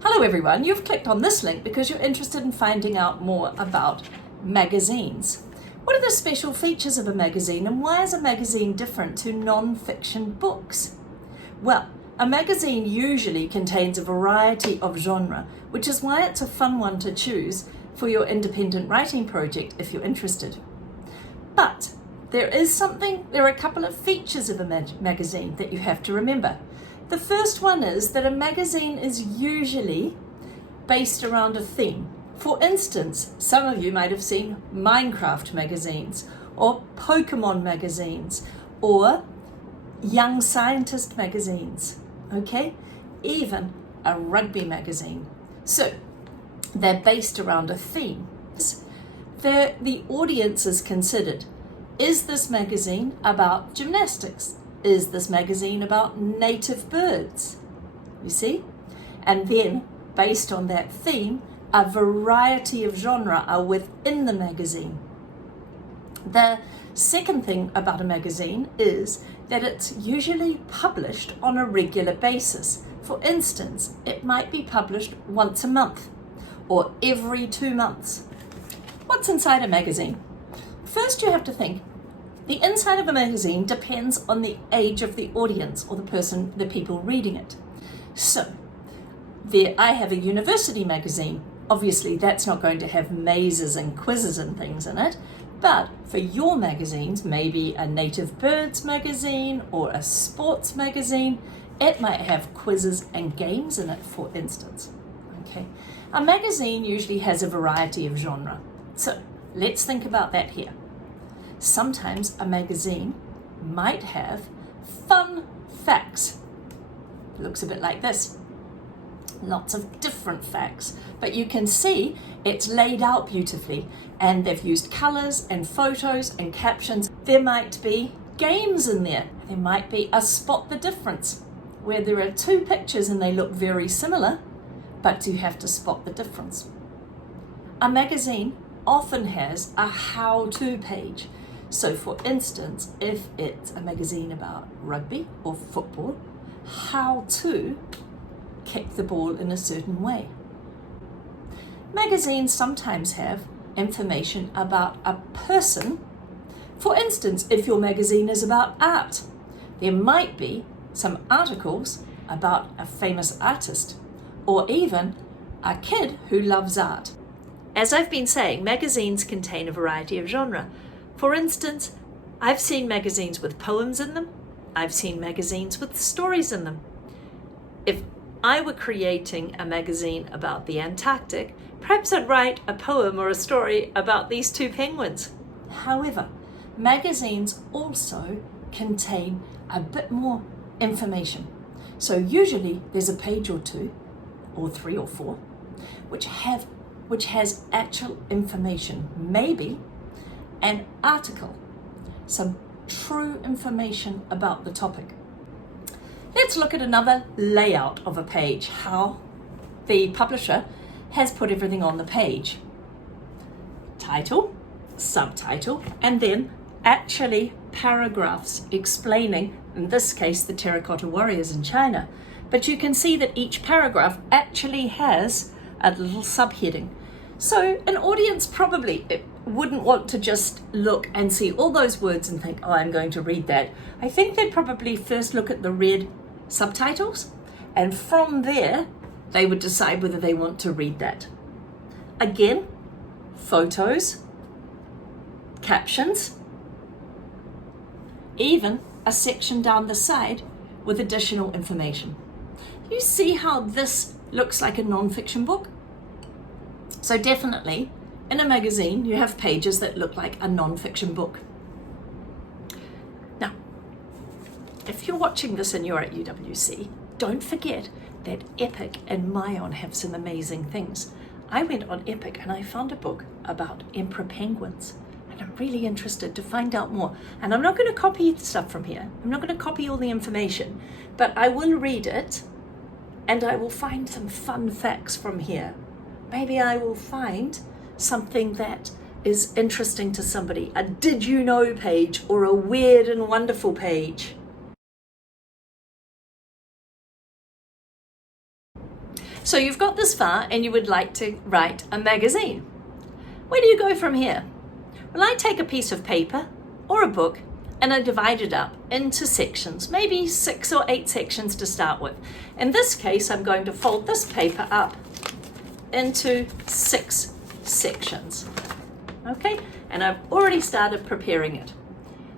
Hello everyone, you've clicked on this link because you're interested in finding out more about magazines. What are the special features of a magazine and why is a magazine different to non-fiction books? Well, a magazine usually contains a variety of genre, which is why it's a fun one to choose for your independent writing project if you're interested. But there are a couple of features of a magazine that you have to remember. The first one is that a magazine is usually based around a theme. For instance, some of you might have seen Minecraft magazines or Pokemon magazines or Young Scientist magazines, okay? Even a rugby magazine. So they're based around a theme. The audience is considered. Is this magazine about gymnastics? Is this magazine about native birds? You see? And then, based on that theme, a variety of genre are within the magazine. The second thing about a magazine is that it's usually published on a regular basis. For instance, it might be published once a month or every 2 months. What's inside a magazine? First, you have to think, the inside of a magazine depends on the age of the audience or the people reading it. So, I have a university magazine. Obviously, that's not going to have mazes and quizzes and things in it. But for your magazines, maybe a native birds magazine or a sports magazine, it might have quizzes and games in it, for instance. Okay. A magazine usually has a variety of genre. So, let's think about that here. Sometimes a magazine might have fun facts. It looks a bit like this. Lots of different facts, but you can see it's laid out beautifully and they've used colors and photos and captions. There might be games in there. There might be a spot the difference where there are two pictures and they look very similar, but you have to spot the difference. A magazine often has a how-to page. So for instance, if it's a magazine about rugby or football, how to kick the ball in a certain way. Magazines sometimes have information about a person. For instance, if your magazine is about art, there might be some articles about a famous artist or even a kid who loves art. As I've been saying, magazines contain a variety of genre. For instance, I've seen magazines with poems in them. I've seen magazines with stories in them. If I were creating a magazine about the Antarctic, perhaps I'd write a poem or a story about these two penguins. However, magazines also contain a bit more information. So usually there's a page or two, or 3 or 4, which has actual information, maybe an article, some true information about the topic. Let's look at another layout of a page, how the publisher has put everything on the page. Title, subtitle, and then actually paragraphs explaining, in this case, the terracotta warriors in China. But you can see that each paragraph actually has a little subheading. So an audience probably wouldn't want to just look and see all those words and think, oh, I'm going to read that. I think they'd probably first look at the red subtitles, and from there, they would decide whether they want to read that. Again, photos, captions, even a section down the side with additional information. You see how this looks like a non-fiction book? So definitely, in a magazine, you have pages that look like a non-fiction book. Now, if you're watching this and you're at UWC, don't forget that Epic and Mion have some amazing things. I went on Epic and I found a book about emperor penguins, and I'm really interested to find out more. And I'm not going to copy stuff from here. I'm not going to copy all the information, but I will read it and I will find some fun facts from here. Maybe I will find something that is interesting to somebody, a did you know page or a weird and wonderful page. So you've got this far and you would like to write a magazine. Where do you go from here? Well, I take a piece of paper or a book and I divide it up into sections, maybe 6 or 8 sections to start with. In this case, I'm going to fold this paper up into 6 sections. Okay, and I've already started preparing it.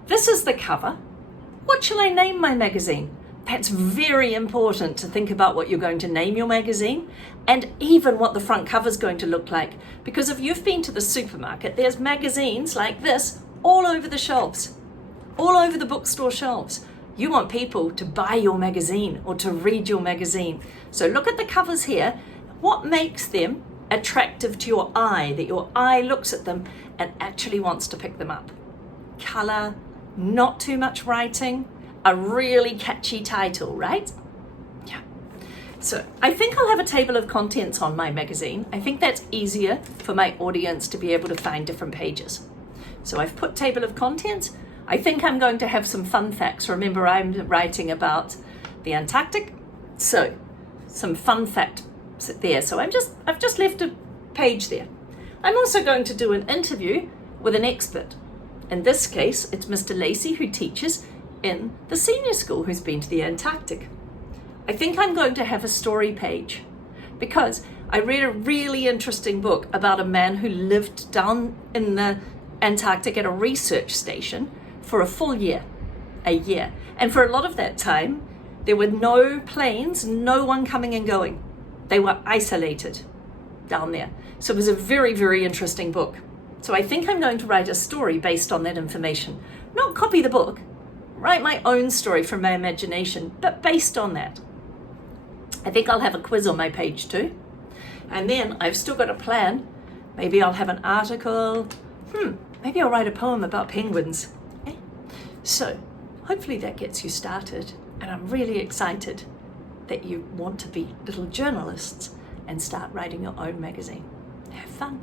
This is the cover. What shall I name my magazine? That's very important to think about what you're going to name your magazine and even what the front cover is going to look like. Because if you've been to the supermarket, there's magazines like this all over the shelves, all over the bookstore shelves. You want people to buy your magazine or to read your magazine. So look at the covers here. What makes them attractive to your eye, that your eye looks at them and actually wants to pick them up? Color, not too much writing, a really catchy title, right? Yeah. So I think I'll have a table of contents on my magazine. I think that's easier for my audience to be able to find different pages. So I've put table of contents. I think I'm going to have some fun facts. Remember, I'm writing about the Antarctic. So some fun facts there. So I've just left a page there. I'm also going to do an interview with an expert. In this case, it's Mr. Lacey, who teaches in the senior school, who's been to the Antarctic. I think I'm going to have a story page because I read a really interesting book about a man who lived down in the Antarctic at a research station for a full year, a year. And for a lot of that time, there were no planes, no one coming and going. They were isolated down there. So it was a very, very interesting book. So I think I'm going to write a story based on that information. Not copy the book, write my own story from my imagination, but based on that. I think I'll have a quiz on my page too. And then I've still got a plan. Maybe I'll have an article. Maybe I'll write a poem about penguins. So hopefully that gets you started. And I'm really excited that you want to be little journalists and start writing your own magazine. Have fun.